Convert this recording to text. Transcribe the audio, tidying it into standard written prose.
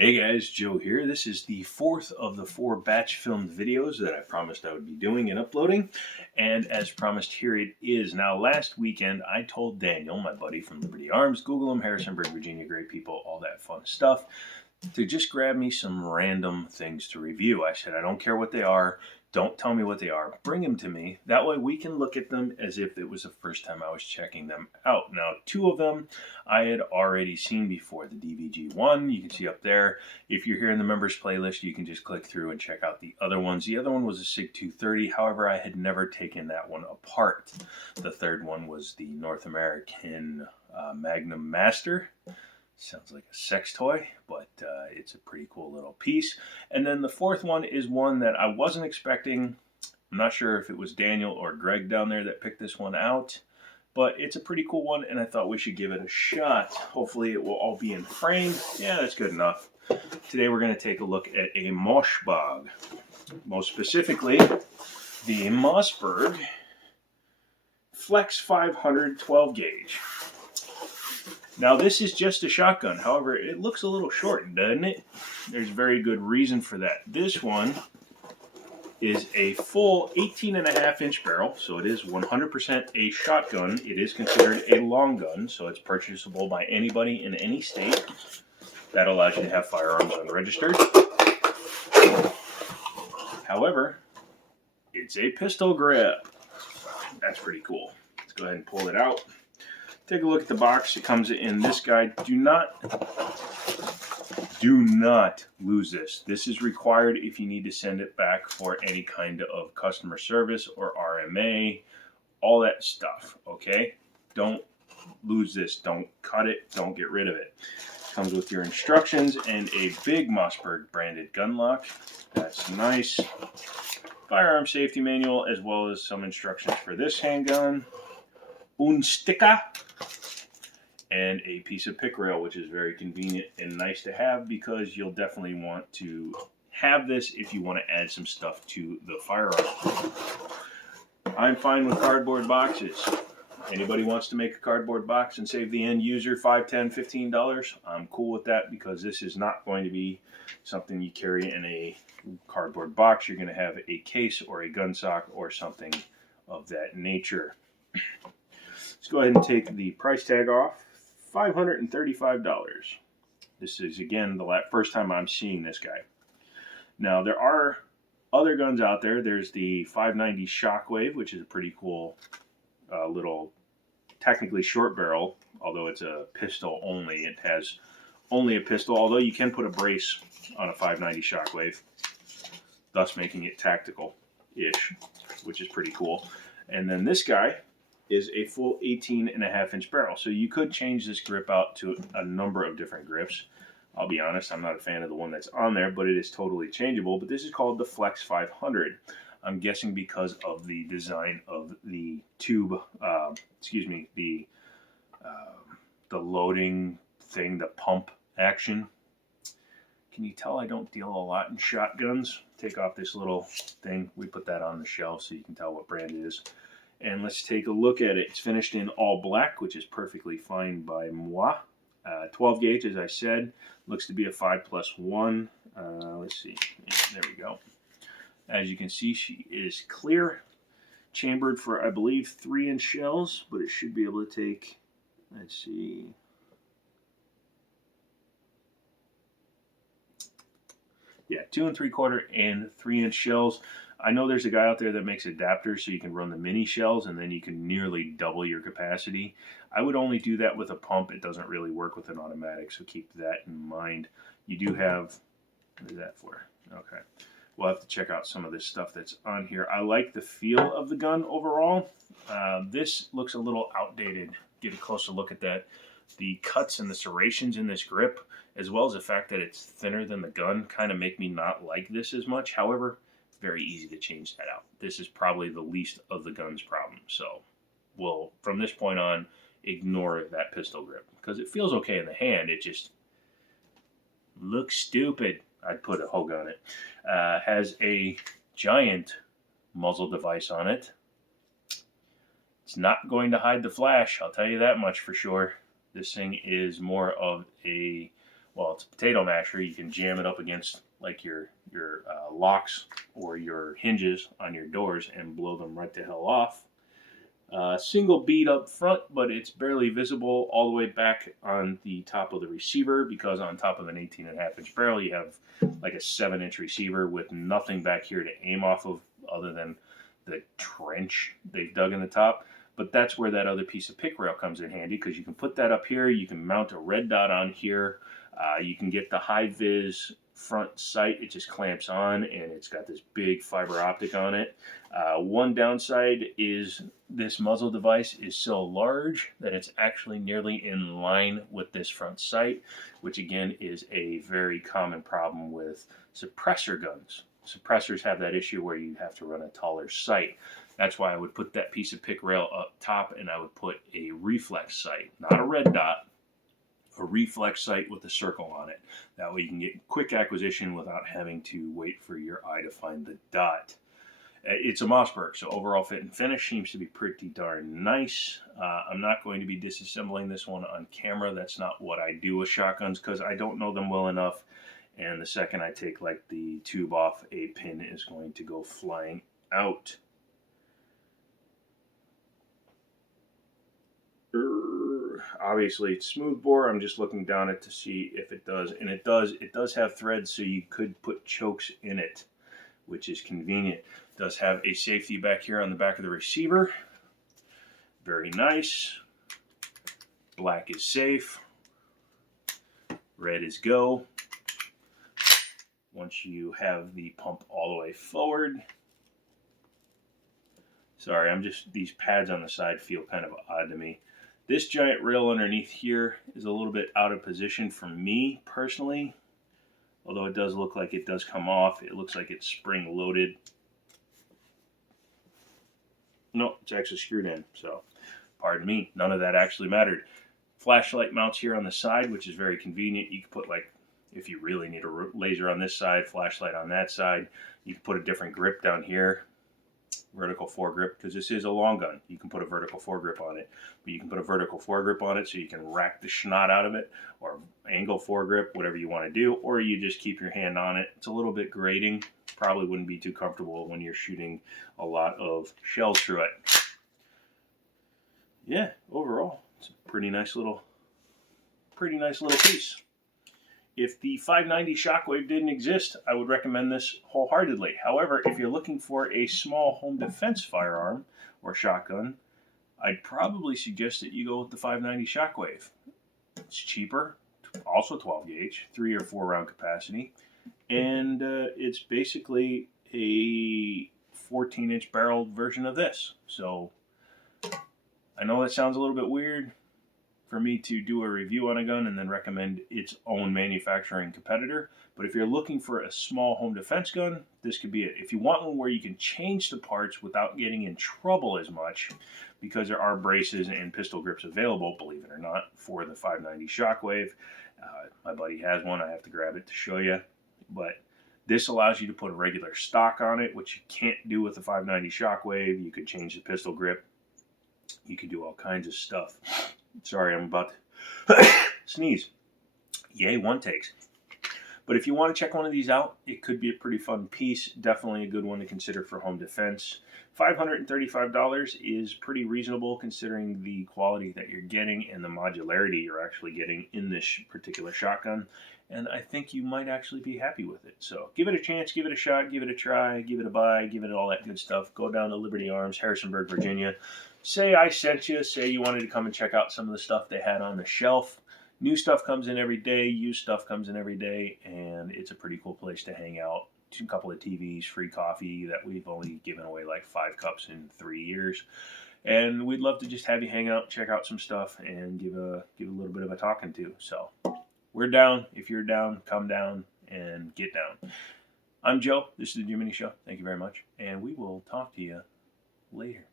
Hey guys, Joe here. This is the fourth of the 4 batch filmed videos that I promised I would be doing and uploading. And as promised, here it is. Now, last weekend, I told Daniel, my buddy from Liberty Arms, Google him, Harrisonburg, Virginia, great people, all that fun stuff, to just grab me some random things to review. I said, I don't care what they are. Don't tell me what they are. Bring them to me. That way we can look at them as if it was the first time I was checking them out. Now, 2 of them I had already seen before. The DVG one, you can see up there. If you're here in the members playlist, you can just click through and check out the other ones. The other one was a SIG 230. However, I had never taken that one apart. The third one was the North American Magnum Master. Sounds like a sex toy, but it's a pretty cool little piece. And then the fourth one is one that I wasn't expecting. I'm not sure if it was Daniel or Greg down there that picked this one out, but it's a pretty cool one, and I thought we should give it a shot. Hopefully it will all be in frame. Yeah, that's good enough. Today we're going to take a look at a Mossberg. Most specifically, the Mossberg Flex 500 12 gauge. Now, this is just a shotgun. However, it looks a little short, doesn't it? There's very good reason for that. This one is a full 18.5-inch barrel, so it is 100% a shotgun. It is considered a long gun, so it's purchasable by anybody in any state. That allows you to have firearms unregistered. However, it's a pistol grip. That's pretty cool. Let's go ahead and pull it out. Take a look at the box. It comes in this guide. Do not lose this. This is required if you need to send it back for any kind of customer service or RMA, all that stuff, okay? Don't lose this. Don't cut it. Don't get rid of it. It comes with your instructions and a big Mossberg branded gun lock. That's nice. Firearm safety manual, as well as some instructions for this handgun. Un sticker. And a piece of pick rail, which is very convenient and nice to have because you'll definitely want to have this if you want to add some stuff to the firearm. I'm fine with cardboard boxes. Anybody wants to make a cardboard box and save the end user $5, $10, $15, I'm cool with that because this is not going to be something you carry in a cardboard box. You're going to have a case or a gun sock or something of that nature. Let's go ahead and take the price tag off. $535. This is, again, the first time I'm seeing this guy. Now, there are other guns out there. There's the 590 Shockwave, which is a pretty cool little, technically short barrel, although it's a pistol only. It has only a pistol, although you can put a brace on a 590 Shockwave, thus making it tactical-ish, which is pretty cool. And then this guy is a full 18.5-inch barrel. So you could change this grip out to a number of different grips. I'll be honest, I'm not a fan of the one that's on there, but it is totally changeable. But this is called the Flex 500. I'm guessing because of the design of the tube, the loading thing, the pump action. Can you tell I don't deal a lot in shotguns? Take off this little thing. We put that on the shelf so you can tell what brand it is. And let's take a look at it. It's finished in all black, which is perfectly fine by moi. 12 gauge, as I said, looks to be a 5+1. Let's see. Yeah, there we go. As you can see, she is clear, chambered for, I believe, 3-inch shells, but it should be able to take, let's see. Yeah, 2 3/4 and 3-inch shells. I know there's a guy out there that makes adapters so you can run the mini shells and then you can nearly double your capacity. I would only do that with a pump. It doesn't really work with an automatic, so keep that in mind. You do have, what is that for? Okay. We'll have to check out some of this stuff that's on here. I like the feel of the gun overall. This looks a little outdated. Get a closer look at that. The cuts and the serrations in this grip, as well as the fact that it's thinner than the gun, kind of make me not like this as much. However, very easy to change that out. This is probably the least of the gun's problems. So we'll, from this point on, ignore that pistol grip because it feels okay in the hand. It just looks stupid. I'd put a hug on it. Has a giant muzzle device on it. It's not going to hide the flash, I'll tell you that much for sure. This thing is more of a well, it's a potato masher. You can jam it up against like your locks or your hinges on your doors and blow them right the hell off. Single bead up front, but it's barely visible all the way back on the top of the receiver, because on top of an 18.5-inch barrel you have like a 7-inch receiver with nothing back here to aim off of other than the trench they've dug in the top. But that's where that other piece of pick rail comes in handy, because you can put that up here, you can mount a red dot on here, you can get the high vis front sight. It just clamps on and it's got this big fiber optic on it. One downside is this muzzle device is so large that it's actually nearly in line with this front sight, which again is a very common problem with suppressor guns. Suppressors have that issue where you have to run a taller sight. That's why I would put that piece of pick rail up top, and I would put a reflex sight, not a red dot, a reflex sight with a circle on it. That way you can get quick acquisition without having to wait for your eye to find the dot. It's a Mossberg, so overall fit and finish seems to be pretty darn nice. I'm not going to be disassembling this one on camera. That's not what I do with shotguns, because I don't know them well enough. And the second I take like the tube off, a pin is going to go flying out. Obviously it's smooth bore. I'm just looking down it to see if it does, and it does. It does have threads, so you could put chokes in it, which is convenient. It does have a safety back here on the back of the receiver. Very nice. Black is safe. Red is go. Once you have the pump all the way forward. Sorry, these pads on the side feel kind of odd to me. This giant rail underneath here is a little bit out of position for me personally, although it does look like it does come off. It looks like it's spring loaded. No, it's actually screwed in, so pardon me, none of that actually mattered. Flashlight mounts here on the side, which is very convenient. You can put, like, if you really need a laser on this side, flashlight on that side. You can put a different grip down here. Vertical foregrip, because this is a long gun. You can put a vertical foregrip on it, but you can put a vertical foregrip on it so you can rack the schnout out of it, or angle foregrip, whatever you want to do, or you just keep your hand on it. It's a little bit grating. Probably wouldn't be too comfortable when you're shooting a lot of shells through it. Yeah, overall, it's a pretty nice little piece. If the 590 Shockwave didn't exist, I would recommend this wholeheartedly. However, if you're looking for a small home defense firearm or shotgun, I'd probably suggest that you go with the 590 Shockwave. It's cheaper, also 12 gauge, 3 or 4 round capacity, and it's basically a 14-inch barreled version of this. So I know that sounds a little bit weird for me to do a review on a gun and then recommend its own manufacturing competitor, but if you're looking for a small home defense gun, this could be it. If you want one where you can change the parts without getting in trouble as much, because there are braces and pistol grips available, believe it or not, for the 590 Shockwave. My buddy has one. I have to grab it to show you, but this allows you to put a regular stock on it, which you can't do with the 590 Shockwave. You could change the pistol grip. You could do all kinds of stuff. Sorry, I'm about to sneeze. Yay, one takes. But if you want to check one of these out, it could be a pretty fun piece. Definitely a good one to consider for home defense. $535 is pretty reasonable considering the quality that you're getting and the modularity you're actually getting in this particular shotgun. And I think you might actually be happy with it. So give it a chance, give it a shot, give it a try, give it a buy, give it all that good stuff. Go down to Liberty Arms, Harrisonburg, Virginia. Say I sent you, say you wanted to come and check out some of the stuff they had on the shelf. New stuff comes in every day, used stuff comes in every day, and it's a pretty cool place to hang out. A couple of TVs, free coffee that we've only given away like 5 cups in 3 years. And we'd love to just have you hang out, check out some stuff, and give a little bit of a talking to. So we're down. If you're down, come down and get down. I'm Joe. This is the Jiminy Show. Thank you very much. And we will talk to you later.